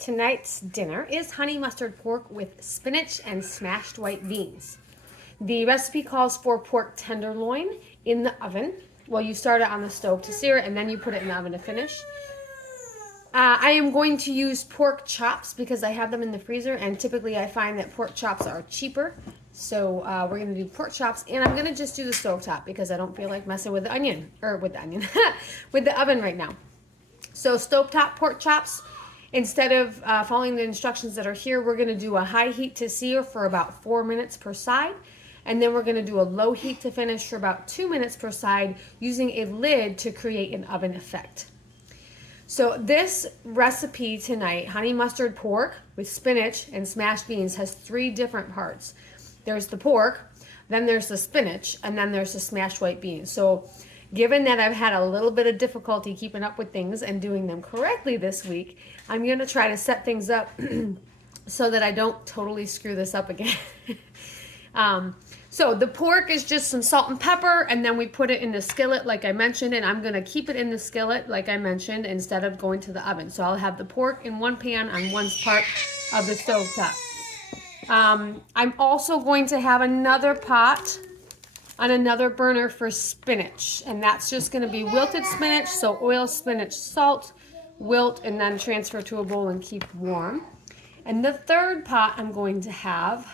Tonight's dinner is honey mustard pork with spinach and smashed white beans. The recipe calls for pork tenderloin in the oven. Well, you start it on the stove to sear it, and then you put it in the oven to finish. I am going to use pork chops because I have them in the freezer, and typically I find that pork chops are cheaper. So we're going to do pork chops, and I'm going to just do the stovetop because I don't feel like messing with the onion, with the oven right now. So stovetop pork chops. Instead of following the instructions that are here, we're going to do a high heat to sear for about 4 minutes per side. And then we're going to do a low heat to finish for about 2 minutes per side using a lid to create an oven effect. So this recipe tonight, honey mustard pork with spinach and smashed beans, has 3 different parts. There's the pork, then there's the spinach, and then there's the smashed white beans. So given that I've had a little bit of difficulty keeping up with things and doing them correctly this week, I'm going to try to set things up so that I don't totally screw this up again. So the pork is just some salt and pepper, and then we put it in the skillet like I mentioned, and I'm going to keep it in the skillet like I mentioned instead of going to the oven. So I'll have the pork in one pan on one part of the stovetop. I'm also going to have another pot on another burner for spinach, and that's just going to be wilted spinach, so oil, spinach, salt, wilt, and then transfer to a bowl and keep warm. And the third pot I'm going to have,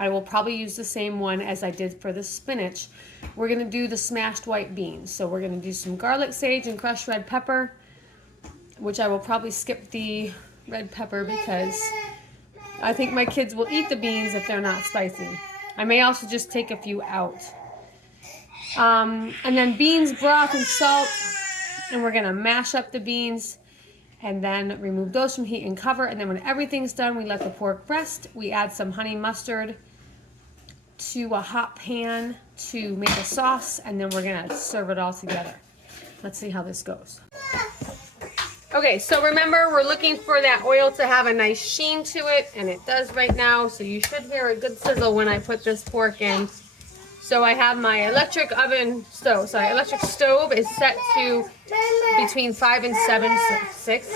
I will probably use the same one as I did for the spinach. We're going to do the smashed white beans. So we're going to do some garlic, sage, and crushed red pepper, which I will probably skip the red pepper because I think my kids will eat the beans if they're not spicy. I may also just take a few out. And then beans, broth, and salt. And we're going to mash up the beans and then remove those from heat and cover. And then when everything's done, we let the pork rest. We add some honey mustard to a hot pan to make a sauce, and then we're going to serve it all together. Let's see how this goes. Okay, so remember, we're looking for that oil to have a nice sheen to it, and it does right now, so you should hear a good sizzle when I put this pork in. So I have my electric stove is set to between 5 and 6.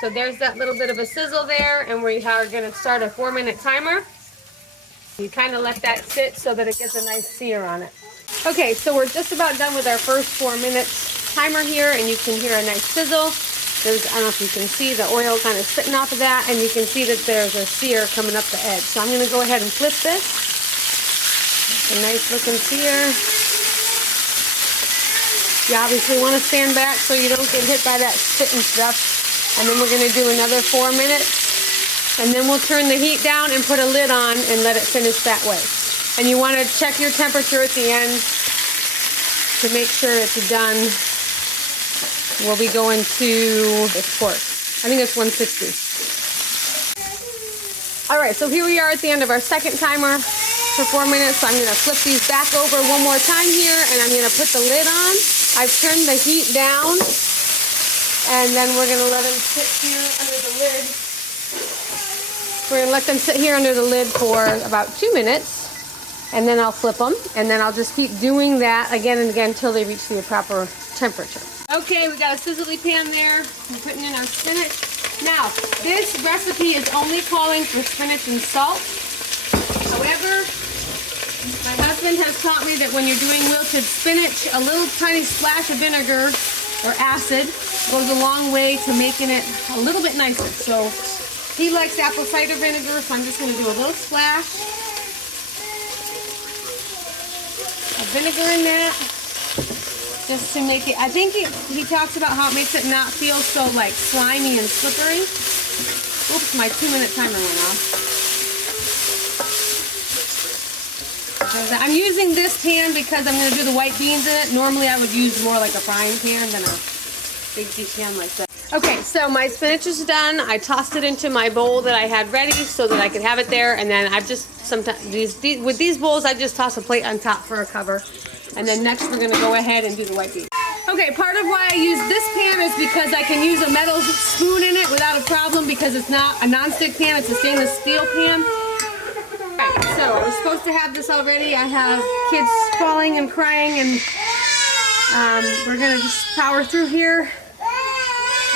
So there's that little bit of a sizzle there, and we are going to start a 4-minute timer. You kind of let that sit so that it gets a nice sear on it. Okay, so we're just about done with our first 4 minutes timer here, and you can hear a nice sizzle. I don't know if you can see the oil kind of spitting off of that, and you can see that there's a sear coming up the edge. So I'm going to go ahead and flip this. It's a nice looking sear. You obviously want to stand back so you don't get hit by that spitting stuff. And then we're going to do another 4 minutes. And then we'll turn the heat down and put a lid on and let it finish that way. And you want to check your temperature at the end to make sure it's done. We'll be going to this pork. I think it's 160. All right, so here we are at the end of our second timer for 4 minutes. So I'm going to flip these back over one more time here, and I'm going to put the lid on. I've turned the heat down, and then we're going to let them sit here under the lid. We're going to let them sit here under the lid for about 2 minutes, and then I'll flip them, and then I'll just keep doing that again and again until they reach the proper temperature. Okay, we got a sizzly pan there. We're putting in our spinach. Now, this recipe is only calling for spinach and salt. However, my husband has taught me that when you're doing wilted spinach, a little tiny splash of vinegar or acid goes a long way to making it a little bit nicer. So he likes apple cider vinegar, so I'm just going to do a little splash of vinegar in that, just to make it, I think he talks about how it makes it not feel so like slimy and slippery. Oops, my 2-minute timer went off. I'm using this pan because I'm going to do the white beans in it. Normally I would use more like a frying pan than a big deep pan like that. Okay, so my spinach is done. I tossed it into my bowl that I had ready so that I could have it there. And then I've just sometimes with these bowls, I just toss a plate on top for a cover. And then next we're going to go ahead and do the white beans. Okay, part of why I use this pan is because I can use a metal spoon in it without a problem because it's not a non-stick pan, it's a stainless steel pan. Alright, so I was supposed to have this already. I have kids falling and crying, and we're going to just power through here.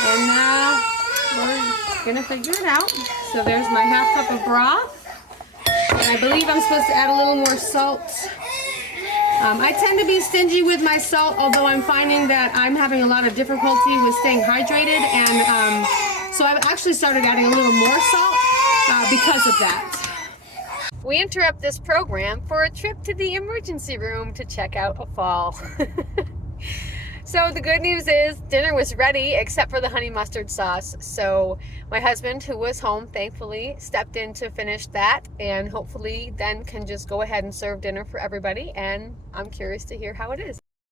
And now we're gonna figure it out. So there's my half cup of broth. And I believe I'm supposed to add a little more salt. I tend to be stingy with my salt, although I'm finding that I'm having a lot of difficulty with staying hydrated, and so I've actually started adding a little more salt because of that. We interrupt this program for a trip to the emergency room to check out a fall. So the good news is dinner was ready except for the honey mustard sauce. So my husband, who was home, thankfully stepped in to finish that, and hopefully then can just go ahead and serve dinner for everybody. And I'm curious to hear how it is.